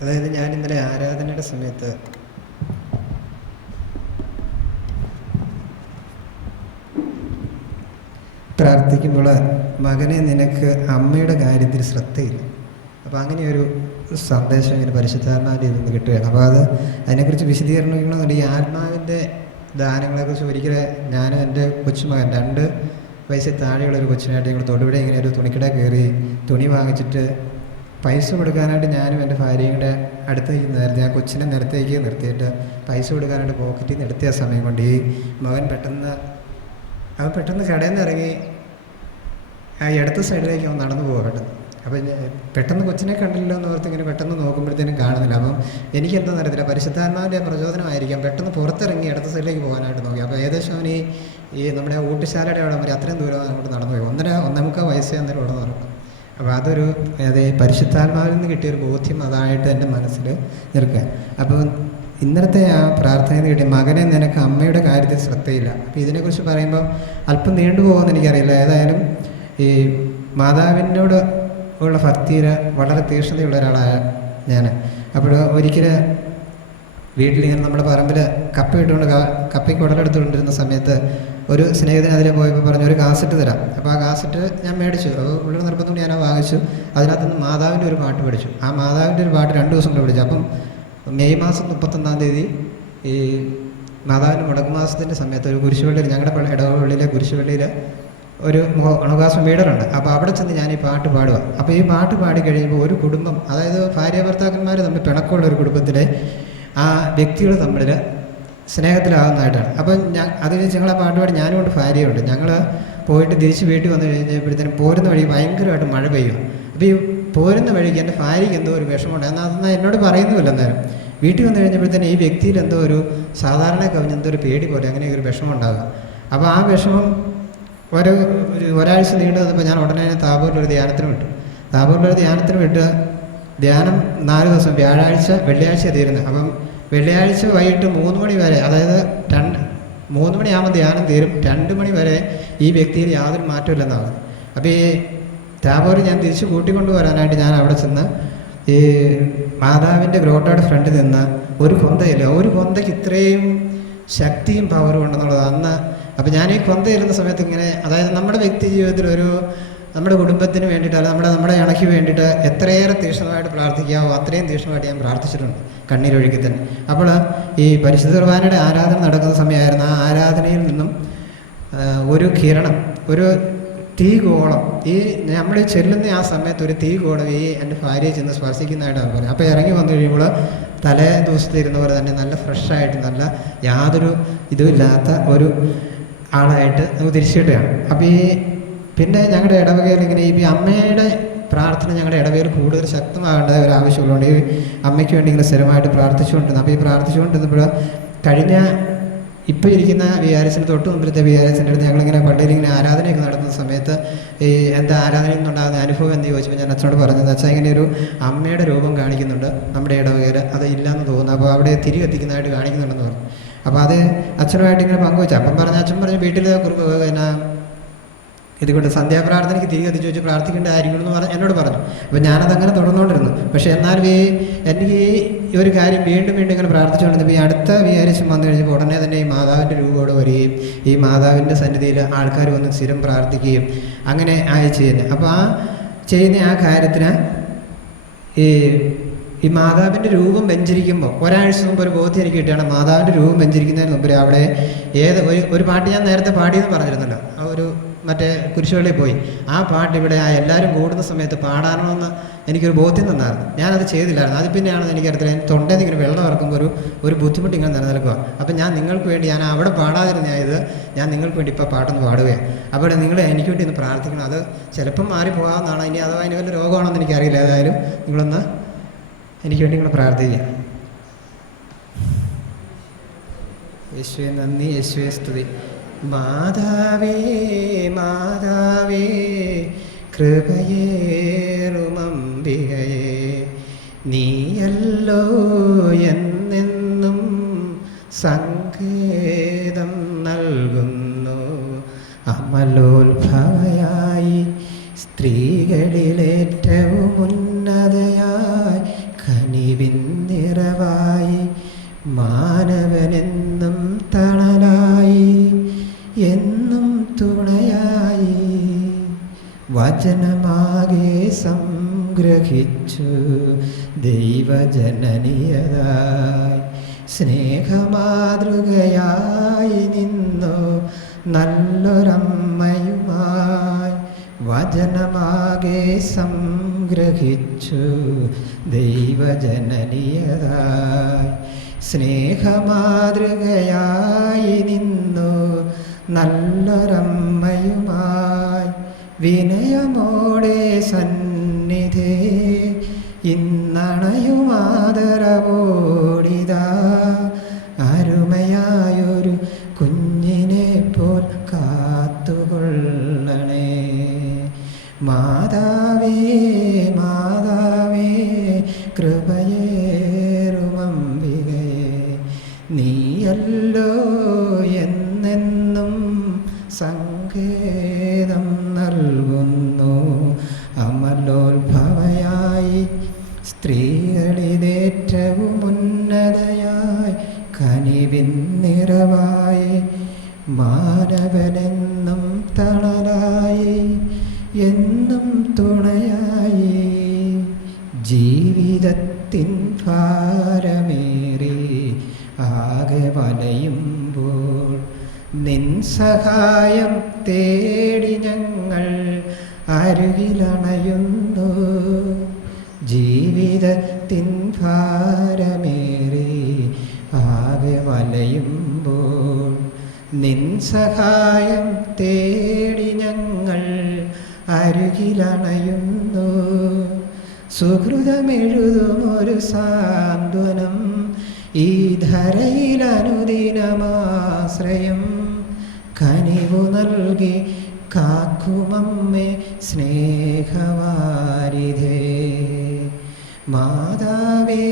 അതായത് ഞാൻ ഇന്നലെ ആരാധനയുടെ സമയത്ത് പ്രാർത്ഥിക്കുമ്പോൾ മകനെ നിനക്ക് അമ്മയുടെ കാര്യത്തിൽ ശ്രദ്ധയില്ല. അപ്പോൾ അങ്ങനെയൊരു സന്ദേശം ഇങ്ങനെ പരിശുദ്ധാത്മാവിൻ്റെ ഇതിൽ നിന്ന് കിട്ടുകയാണ്. അപ്പോൾ അതിനെക്കുറിച്ച് വിശദീകരണമെന്നുണ്ട്. ഈ ആത്മാവിൻ്റെ ദാനങ്ങളെക്കുറിച്ച് ഒരിക്കൽ ഞാനും എൻ്റെ കൊച്ചുമകൻ 2 വയസ്സിൽ താഴെയുള്ളൊരു കൊച്ചിനായിട്ട് ഞങ്ങൾ തൊടുപുഴ ഇങ്ങനെ ഒരു തുണിക്കട കയറി തുണി വാങ്ങിച്ചിട്ട് പൈസ കൊടുക്കാനായിട്ട് ഞാനും എൻ്റെ ഭാര്യയും കൂടെ അടുത്തേക്ക് നേരത്തെ ആ കൊച്ചിനെ നിരത്തേക്ക് നിർത്തിയിട്ട് പൈസ കൊടുക്കാനായിട്ട് പോക്കറ്റിൽ നിന്ന് എടുത്തിയ സമയം കൊണ്ട് ഈ മകൻ പെട്ടെന്ന് കടയിൽ നിന്ന് ഇറങ്ങി ആ ഇടത്ത സൈഡിലേക്ക് അവൻ നടന്നു പോകട്ടെ. അപ്പം പെട്ടെന്ന് കൊച്ചിനെ കണ്ടില്ലല്ലോ എന്ന് ഓർത്ത് ഇങ്ങനെ പെട്ടെന്ന് നോക്കുമ്പോഴത്തേനും കാണുന്നില്ല. അപ്പം എനിക്കെന്താണെന്ന് അറിയത്തില്ല, പരിശുദ്ധാത്മാവിൻ്റെ പ്രചോദനമായിരിക്കാം. പെട്ടെന്ന് പുറത്തിറങ്ങി ഇടത്ത സൈഡിലേക്ക് പോകാനായിട്ട് നോക്കി. അപ്പോൾ ഏകദേശം അവൻ ഈ നമ്മുടെ ഊട്ടുശാലയുടെ അവിടെ വരെ അത്രയും ദൂരം അങ്ങോട്ട് നടന്നു പോയി. 1.25 വയസ്സേ അന്നേരം ഇവിടെ നടക്കും. അപ്പോൾ അതൊരു പരിശുദ്ധാത്മാവിൽ നിന്ന് കിട്ടിയൊരു ബോധ്യം അതായിട്ട് എൻ്റെ മനസ്സിൽ നിൽക്കുക. അപ്പോൾ ഇന്നലത്തെ ആ പ്രാർത്ഥനയിൽ നിന്ന് കിട്ടിയ മകനെ നിനക്ക് അമ്മയുടെ കാര്യത്തിൽ ശ്രദ്ധയില്ല. അപ്പോൾ ഇതിനെക്കുറിച്ച് പറയുമ്പോൾ അല്പം നീണ്ടുപോകുമെന്ന് എനിക്കറിയില്ല. ഏതായാലും ഈ മാതാവിനോട് ഉള്ള ഭക്തിയിൽ വളരെ തീക്ഷ്ണതയുള്ള ഒരാളായ ഞാൻ. അപ്പോൾ ഒരിക്കൽ വീട്ടിലിങ്ങനെ നമ്മുടെ പറമ്പിൽ കപ്പയ്ക്ക് ഉടലെടുത്തുകൊണ്ടിരുന്ന സമയത്ത് ഒരു സ്നേഹിതൻ അതിൽ പോയപ്പോൾ പറഞ്ഞു ഒരു കാസറ്റ് തരാം. അപ്പോൾ ആ കാസറ്റ് ഞാൻ മേടിച്ചു. അപ്പോൾ ഉള്ള നിർബന്ധം ഞാൻ വാങ്ങിച്ചു. അതിനകത്തുനിന്ന് മാതാവിൻ്റെ ഒരു പാട്ട് പഠിച്ചു. ആ മാതാവിൻ്റെ ഒരു പാട്ട് 2 ദിവസം കൊണ്ട് പഠിച്ചു. അപ്പം മെയ് മാസം 31-ാം തീയതി ഈ മാതാവിൻ്റെ മുടക്കുമാസത്തിൻ്റെ സമയത്ത് ഒരു കുരിശുപള്ളിയിൽ, ഞങ്ങളുടെ ഇടവള്ളിയിലെ കുരിശുപള്ളിയിൽ ഒരു അണുകാസം വീടറുണ്ട്. അപ്പോൾ അവിടെ ചെന്ന് ഞാൻ ഈ പാട്ട് പാടുക. അപ്പോൾ ഈ പാട്ട് പാടി കഴിയുമ്പോൾ ഒരു കുടുംബം, അതായത് ഭാര്യ ഭർത്താക്കന്മാർ തമ്മിൽ പിണക്കമുള്ള ഒരു കുടുംബത്തിലെ ആ വ്യക്തികൾ തമ്മിൽ സ്നേഹത്തിലാകുന്നതായിട്ടാണ്. അപ്പം അത് ഞങ്ങളെ പാട്ട് പാടി ഞാനും കൊണ്ട് ഭാര്യയുണ്ട്. ഞങ്ങൾ പോയിട്ട് തിരിച്ച് വീട്ടിൽ വന്നു കഴിഞ്ഞപ്പോഴത്തേനും പോരുന്ന വഴി ഭയങ്കരമായിട്ട് മഴ പെയ്യും. അപ്പോൾ ഈ പോരുന്ന വഴിക്ക് എൻ്റെ ഭാര്യയ്ക്ക് എന്തോ ഒരു വിഷമമുണ്ട്. എന്നാൽ എന്നോട് പറയുന്നുമില്ല. അന്നേരം വീട്ടിൽ വന്നു കഴിഞ്ഞപ്പോഴത്തേനും ഈ വ്യക്തിയിൽ എന്തോ ഒരു സാധാരണ കവിഞ്ഞ് എന്തോ ഒരു പേടി പോലെ അങ്ങനെ ഒരു വിഷമം ഉണ്ടാകുക. അപ്പോൾ ആ വിഷമം ഒരാഴ്ച നീണ്ടു വന്നപ്പോൾ ഞാൻ ഉടനെ താബൂരിലൊരു ധ്യാനത്തിന് വിട്ടു. ധ്യാനം 4 ദിവസം, വ്യാഴാഴ്ച വെള്ളിയാഴ്ച തീരുന്നത്. അപ്പം വെള്ളിയാഴ്ച വൈകിട്ട് 3 മണി വരെ, അതായത് 3 മണിയാകുമ്പോൾ ധ്യാനം തീരും. 2 മണി വരെ ഈ വ്യക്തിയിൽ യാതൊരു മാറ്റമില്ലെന്നാണ്. അപ്പോൾ ഈ താബോർ ഞാൻ തിരിച്ച് കൂട്ടിക്കൊണ്ടുവരാനായിട്ട് ഞാൻ അവിടെ ചെന്ന് ഈ മാതാവിൻ്റെ ഗ്രോട്ടോയുടെ ഫ്രണ്ടിൽ നിന്ന് ഒരു കൊന്തയ്ക്ക് ഇത്രയും ശക്തിയും പവറും ഉണ്ടെന്നുള്ളത് അന്ന്. അപ്പോൾ ഞാൻ ഈ കൊന്തയിരുന്ന സമയത്ത് ഇങ്ങനെ, അതായത് നമ്മുടെ വ്യക്തി ജീവിതത്തിൽ നമ്മുടെ കുടുംബത്തിന് വേണ്ടിയിട്ട്, അല്ല നമ്മുടെ ഇണയ്ക്ക് വേണ്ടിയിട്ട് എത്രയേറെ തീക്ഷ്ണമായിട്ട് പ്രാർത്ഥിക്കാവോ അത്രയും തീക്ഷ്ണമായിട്ട് ഞാൻ പ്രാർത്ഥിച്ചിട്ടുണ്ട്, കണ്ണീരൊഴുക്കി തന്നെ. അപ്പോൾ ഈ പരിശുദ്ധ കുർബാനയുടെ ആരാധന നടക്കുന്ന സമയമായിരുന്നു. ആ ആരാധനയിൽ നിന്നും ഒരു കിരണം, ഒരു തീഗോളം, ഈ നമ്മൾ ചെല്ലുന്ന ആ സമയത്ത് ഒരു തീഗോളം ഈ എൻ്റെ ഭാര്യയെ ചെന്ന് സ്പർശിക്കുന്നതായിട്ടാണ് പറയുന്നത്. അപ്പോൾ ഇറങ്ങി വന്നു കഴിയുമ്പോൾ തലേ ദിവസത്തിരുന്ന പോലെ തന്നെ നല്ല ഫ്രഷായിട്ട്, നല്ല യാതൊരു ഇതുമില്ലാത്ത ഒരു ആളായിട്ട് നമുക്ക് തിരിച്ചിടുകയാണ്. അപ്പോൾ പിന്നെ ഞങ്ങളുടെ ഇടവകയിൽ ഇങ്ങനെ ഈ അമ്മയുടെ പ്രാർത്ഥന ഞങ്ങളുടെ ഇടവകയിൽ കൂടുതൽ ശക്തമാകേണ്ട ഒരു ആവശ്യമുള്ളതുകൊണ്ട് ഈ അമ്മയ്ക്ക് വേണ്ടി ഇങ്ങനെ സ്ഥിരമായിട്ട് പ്രാർത്ഥിച്ചുകൊണ്ടിരുന്നു. അപ്പോൾ ഈ പ്രാർത്ഥിച്ചുകൊണ്ടിരുന്നപ്പോൾ ഇപ്പോൾ ഇരിക്കുന്ന വികാരിച്ചിന് തൊട്ട് മുമ്പിലത്തെ വികാരിച്ചിൻ്റെ അടുത്ത് ഞങ്ങളിങ്ങനെ പള്ളിയിൽ ഇങ്ങനെ ആരാധനയൊക്കെ നടത്തുന്ന സമയത്ത് ഈ എന്താ ആരാധനയിൽ നിന്നുണ്ടാകുന്ന അനുഭവം എന്ന് ചോദിച്ചപ്പോൾ ഞാൻ അച്ഛനോട് പറഞ്ഞത്, അച്ഛൻ ഇങ്ങനെ ഒരു അമ്മയുടെ രൂപം കാണിക്കുന്നുണ്ട് നമ്മുടെ ഇടവകയിൽ, അത് ഇല്ലയെന്ന് തോന്നുന്നു. അപ്പോൾ അവിടെ തിരി കത്തിക്കുന്നതായിട്ട് കാണിക്കുന്നുണ്ടെന്ന് പറഞ്ഞു. അപ്പോൾ അത് അച്ഛനുമായിട്ട് ഇങ്ങനെ പങ്കുവെച്ചു. അച്ഛൻ പറഞ്ഞു വീട്ടിൽ പിന്നെ ഇതുകൊണ്ട് സന്ധ്യാപ്രാർത്ഥനയ്ക്ക് തിരി കത്തിച്ച് വെച്ച് പ്രാർത്ഥിക്കേണ്ടതായിരിക്കും എന്ന് എന്നോട് പറഞ്ഞു. അപ്പോൾ ഞാനതങ്ങനെ തുടർന്നുകൊണ്ടിരുന്നു. പക്ഷേ എന്നാലും എനിക്ക് ഈ ഒരു കാര്യം വീണ്ടും ഇങ്ങനെ പ്രാർത്ഥിച്ചുകൊണ്ടിരുന്നപ്പോൾ ഈ അടുത്ത വിചാരിച്ചും വന്നു കഴിഞ്ഞപ്പോൾ ഉടനെ തന്നെ ഈ മാതാവിൻ്റെ രൂപയോടെ വരികയും ഈ മാതാവിൻ്റെ സന്നിധിയിൽ ആൾക്കാർ വന്ന് സ്ഥിരം പ്രാർത്ഥിക്കുകയും അങ്ങനെ ആയി ചെയ്യുന്നത്. അപ്പോൾ ആ ചെയ്യുന്ന ആ കാര്യത്തിന് ഈ മാതാവിൻ്റെ രൂപം വെഞ്ചരിക്കുമ്പോൾ ഒരാഴ്ച മുമ്പ് ഒരു ബോധ്യം എനിക്ക് കിട്ടുകയാണ്. മാതാവിൻ്റെ രൂപം വെഞ്ചരിക്കുന്നതിന് മുമ്പ് അവിടെ ഒരു പാട്ട് ഞാൻ നേരത്തെ പാടിയെന്ന് പറഞ്ഞിരുന്നല്ലോ, ആ ഒരു മറ്റേ കുരിശുപള്ളിയിൽ പോയി ആ പാട്ട് ഇവിടെ എല്ലാവരും കൂടുന്ന സമയത്ത് പാടാനോന്ന് എനിക്കൊരു ബോധ്യം തന്നായിരുന്നു. ഞാനത് ചെയ്തില്ലായിരുന്നു. അത് പിന്നെയാണെന്ന് എനിക്കറിയത്തില്ല. തൊണ്ടയിൽ നിന്ന് ഇങ്ങനെ വെള്ളം ഇറക്കുമ്പോൾ ഒരു ബുദ്ധിമുട്ട് ഇങ്ങനെ നിലനിൽക്കുക. അപ്പം ഞാൻ നിങ്ങൾക്ക് വേണ്ടി, ഞാൻ അവിടെ പാടാതിരുന്നത് ഞാൻ നിങ്ങൾക്ക് വേണ്ടി ഇപ്പോൾ പാട്ടൊന്ന് പാടുകയാണ്. അപ്പോൾ നിങ്ങൾ എനിക്ക് വേണ്ടി ഒന്ന് പ്രാർത്ഥിക്കണം. അത് ചിലപ്പം മാറിപ്പോകാമെന്നാണ്. ഇനി അഥവാ അതിന് വല്ല രോഗമാണെന്ന് എനിക്കറിയില്ല. ഏതായാലും നിങ്ങളൊന്ന് എനിക്ക് വേണ്ടി നിങ്ങൾ പ്രാർത്ഥിക്കുക. യേശുവേ നന്ദി, യേശുവേ സ്തുതി. മാതാവേ മാതാവേ കൃപയേറുമംബികയേ, നീയല്ലോ എന്നെന്നും സങ്കേതം നൽകുന്നു. അമലോത്ഭവയായി സ്ത്രീകളിലേറ്റവും ഉന്നതയായി കനിവിൻ സംഗ്രഹിച്ചു ദൈവജനനിയതായി സ്നേഹമാതൃകയായി നിന്നു നല്ലൊരമ്മയുമായി വചനമാകെ സംഗ്രഹിച്ചു ദൈവജനനിയതായി സ്നേഹമാതൃകയായി നിന്നു നല്ലൊരമ്മയുമായി വിനയമോടെ സന്നിധേ ഇന്നണയുമാദരവോടിതാ അരുമയായൊരു കുഞ്ഞിനെ പോൽ കാത്തുകൊള്ളണേ. മാതാവേ മാതാവേ കൃപയേറുമംബികയെ നീയല്ലോ എന്നെന്നും സങ്കേതം നൽകുന്നു. അമലോത്ഭവയായി സ്ത്രീകളിലേറ്റവും ഉന്നതയായി കനിവിൻ നിറവായി മാനവനെന്നും തണലായി എന്നും തുണയായി ജീവിതത്തിൻ ഭാരമേറി ആകെ വലയുമ്പോൾ നിൻ സഹായം തേടി ഞങ്ങൾ അരുകിലണയുന്നു. ജീവിതത്തിൻ ഭാരമേറി ആകെ വലയുമ്പോൾ നിൻ സഹായം തേടി ഞങ്ങൾ അരുകിലണയുന്നു. സുഹൃതമെഴുതുമൊരു സാന്ത്വനം ഈ ധരയിലനുദിനമാശ്രയം കനിവു നൽകി കാക്കുമമ്മേ സ്നേഹവാരിധേ. മാതാവേ